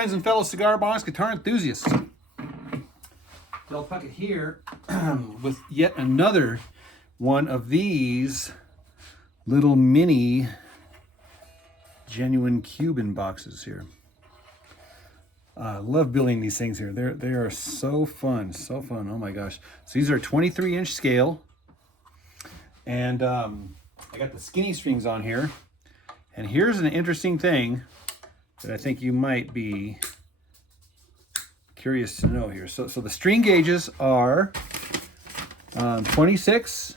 friends and fellow cigar box guitar enthusiasts. Del Puckett here with yet another one of these little mini genuine Cuban boxes here. I love building these things here. They are so fun, so fun. Oh my gosh. So these are 23-inch scale. And I got the skinny strings on here. And here's an interesting thing that I think you might be curious to know here. So the string gauges are 26,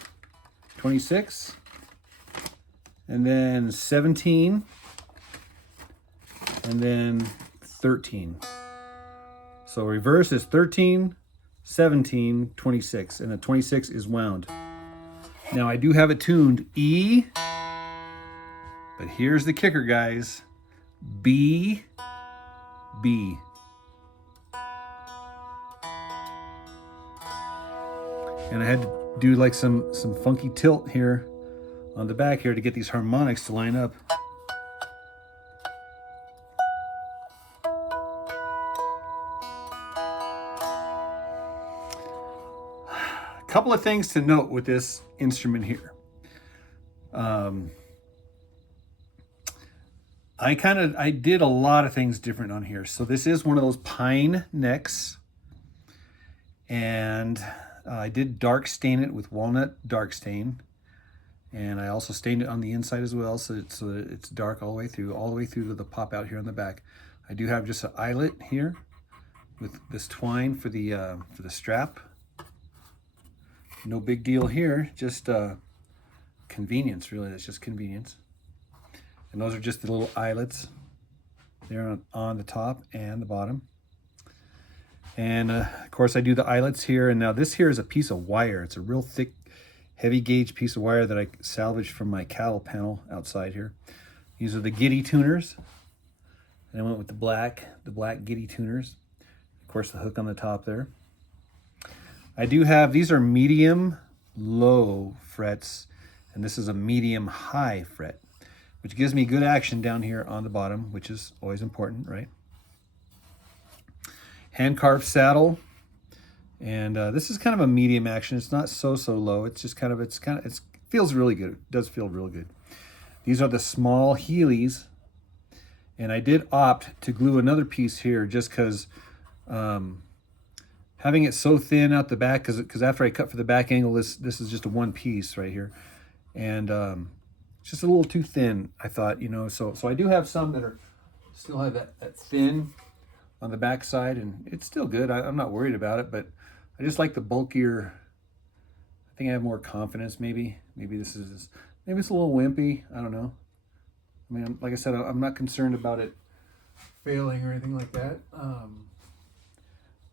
and then 17, and then 13. So reverse is 13, 17, 26, and the 26 is wound. Now I do have it tuned E, but here's the kicker, guys. B, B. And I had to do like some funky tilt here on the back here to get these harmonics to line up. A couple of things to note with this instrument here. I did a lot of things different on here. So this is one of those pine necks, and I did dark stain it with walnut dark stain, and I also stained it on the inside as well, so that it's dark all the way through to the pop out here on the back. I do have just an eyelet here with this twine for the strap. No big deal here, just convenience, really. That's just convenience. And those are just the little eyelets there on the top and the bottom. And of course I do the eyelets here. And now this here is a piece of wire. It's a real thick, heavy gauge piece of wire that I salvaged from my cattle panel outside here. These are the Giddy tuners. And I went with the black Giddy tuners. Of course, the hook on the top there. I do have, these are medium low frets, and this is a medium high fret, which gives me good action down here on the bottom, which is always important, right? Hand carved saddle, and this is kind of a medium action. It's not so low. It's just it feels really good. It does feel real good. These are the small Heelys, and I did opt to glue another piece here just because having it so thin out the back, because after I cut for the back angle, this is just a one piece right here, and it's just a little too thin, I thought, you know. So I do have some that still have that thin on the back side, and it's still good. I'm not worried about it, but I just like the bulkier. I think I have more confidence. Maybe it's a little wimpy. I don't know. I mean, like I said, I'm not concerned about it failing or anything like that.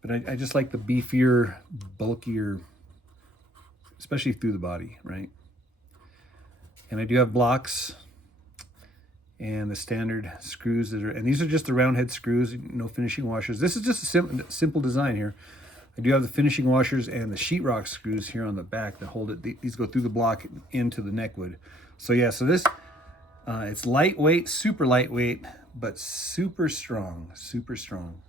But I just like the beefier, bulkier, especially through the body, right? And I do have blocks and the standard screws and these are just the round head screws, no finishing washers. This is just a simple design here. I do have the finishing washers and the sheetrock screws here on the back that hold it. These go through the block into the neckwood. So yeah, so this, it's lightweight, super lightweight, but super strong, super strong.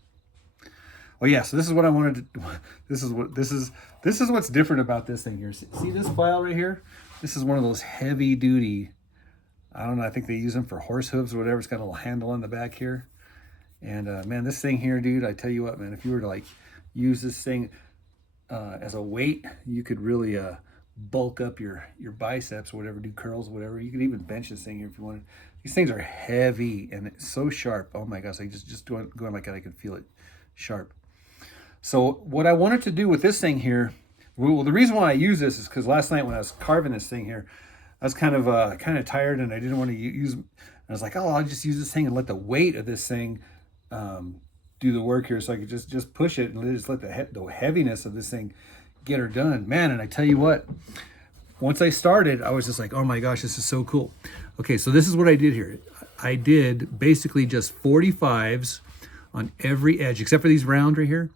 Oh yeah, so this is what I wanted to, this is what's different about this thing here. See this file right here? This is one of those heavy duty, I don't know, I think they use them for horse hooves or whatever. It's got a little handle on the back here. And man, this thing here, dude, I tell you what, man, if you were to like use this thing as a weight, you could really bulk up your biceps or whatever, do curls or whatever. You could even bench this thing here if you wanted. These things are heavy and it's so sharp. Oh my gosh, I just going like that, I can feel it sharp. So what I wanted to do with this thing here, well, the reason why I use this is because last night when I was carving this thing here, I was kind of tired and I didn't want to use. I was like, oh, I'll just use this thing and let the weight of this thing do the work here, so I could just push it and just let the heaviness of this thing get her done, man. And I tell you what, once I started, I was just like, oh my gosh, this is so cool. Okay, so this is what I did here. I did basically just 45s on every edge except for these round right here.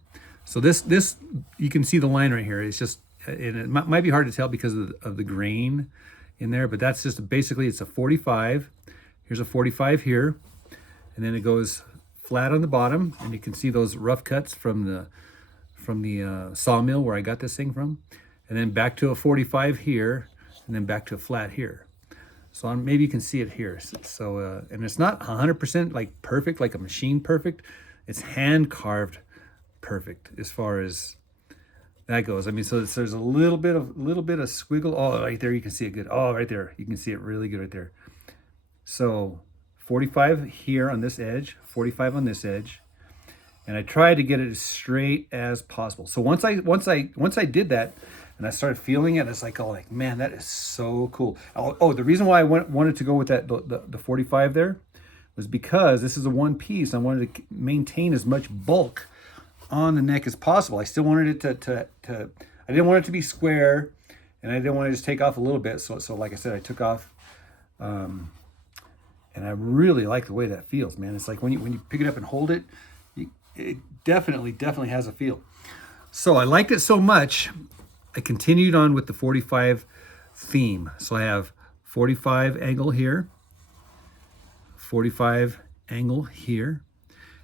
So this you can see the line right here. It's just, and it might be hard to tell because of the grain in there, but that's just basically, it's a 45. Here's a 45 here, and then it goes flat on the bottom, and you can see those rough cuts from the sawmill where I got this thing from, and then back to a 45 here, and then back to a flat here. So maybe you can see it here. So and it's not 100% like perfect, like a machine perfect. It's hand carved perfect as far as that goes. I mean, so there's a little bit of squiggle. Oh, right there, you can see it good. Oh, right there, you can see it really good right there. So 45 here on this edge, 45 on this edge, and I tried to get it as straight as possible. So once I did that, and I started feeling it, it's like, oh, like, man, that is so cool. Oh, the reason why I wanted to go with that the 45 there was because this is a one piece. I wanted to maintain as much bulk on the neck as possible. I still wanted it to I didn't want it to be square, and I didn't want to just take off a little bit. So like I said, I took off, and I really like the way that feels, man. It's like when you pick it up and hold it, it definitely has a feel. So I liked it so much, I continued on with the 45 theme. So I have 45 angle here, 45 angle here.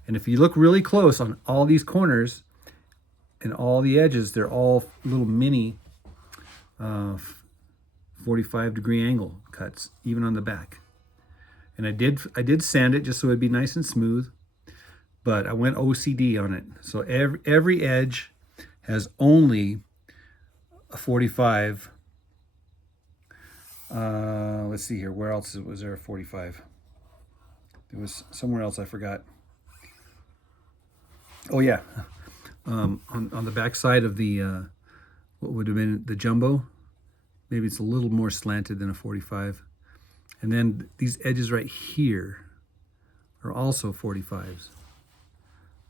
And if you look really close on all these corners and all the edges, they're all little mini 45-degree angle cuts, even on the back. And I did sand it just so it'd be nice and smooth, but I went OCD on it. So every edge has only a 45. Let's see here. Where else was there a 45? It was somewhere else, I forgot. Oh yeah, on the back side of the what would have been the jumbo, maybe it's a little more slanted than a 45. And then these edges right here are also 45s.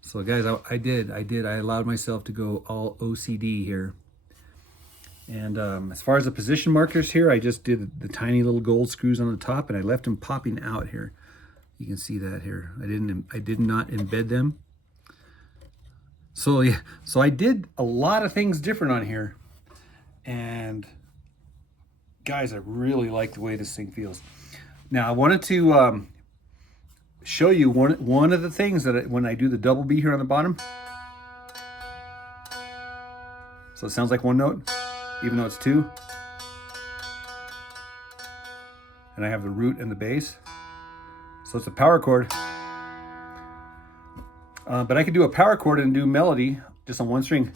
So guys, I allowed myself to go all OCD here. And as far as the position markers here, I just did the tiny little gold screws on the top, and I left them popping out here. You can see that here. I did not embed them. So yeah, so I did a lot of things different on here, and guys, I really like the way this thing feels. Now I wanted to show you one of the things that when I do the double B here on the bottom. So it sounds like one note, even though it's two. And I have the root and the bass. So it's a power chord. But I could do a power chord and do melody just on one string.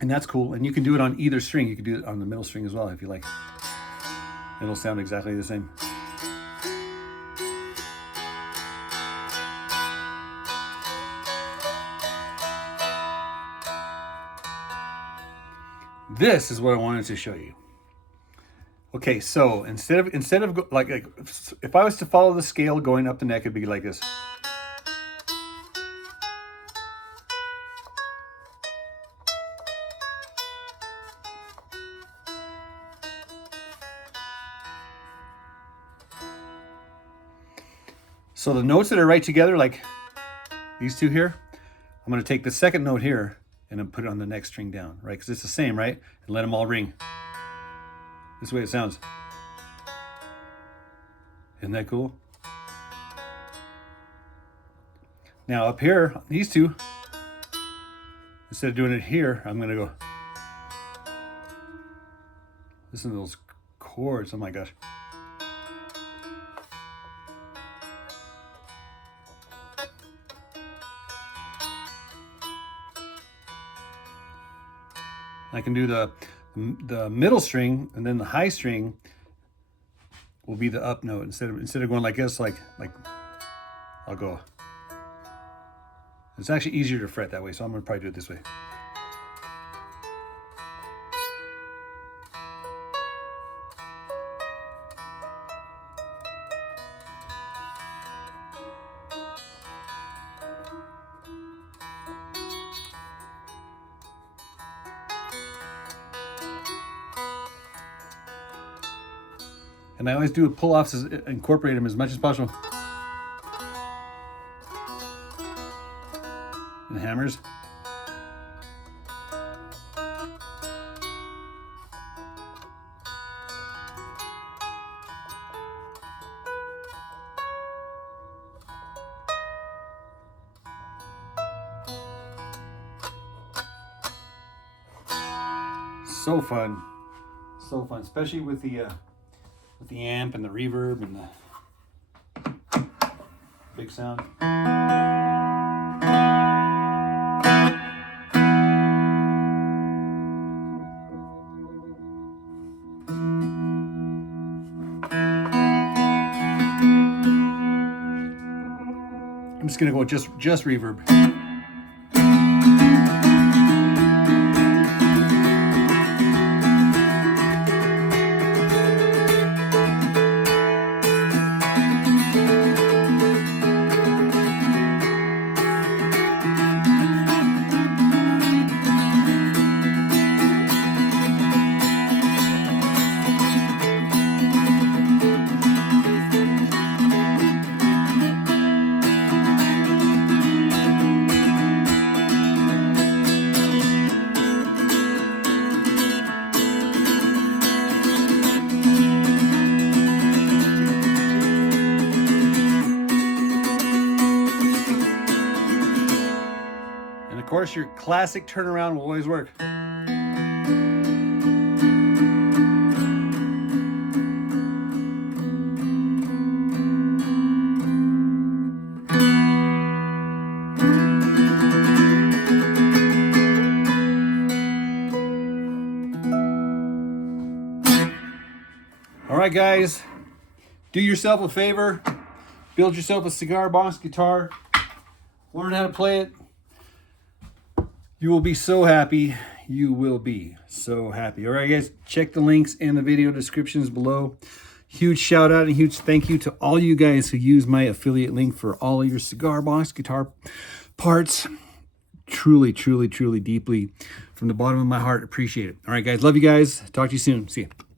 And that's cool. And you can do it on either string. You can do it on the middle string as well if you like. It'll sound exactly the same. This is what I wanted to show you. Okay, so instead of like if I was to follow the scale going up the neck, it'd be like this. So the notes that are right together, like these two here, I'm going to take the second note here and then put it on the next string down, right? Because it's the same, right? And let them all ring. This is the way it sounds. Isn't that cool? Now up here, these two, instead of doing it here, I'm going to go. Listen to those chords. Oh my gosh. I can do the middle string, and then the high string will be the up note. Instead of going like this, like I'll go. It's actually easier to fret that way, so I'm gonna probably do it this way. And I always do pull-offs, incorporate them as much as possible. and hammers. So fun, especially with the amp and the reverb and the big sound. I'm just gonna go with just reverb. Of course, your classic turnaround will always work. All right, guys, do yourself a favor, build yourself a cigar box guitar, learn how to play it. You will be so happy. You will be so happy. All right, guys, check the links in the video descriptions below. Huge shout out and huge thank you to all you guys who use my affiliate link for all of your cigar box guitar parts. Truly, truly, truly, deeply, from the bottom of my heart, appreciate it. All right, guys, love you guys. Talk to you soon. See you.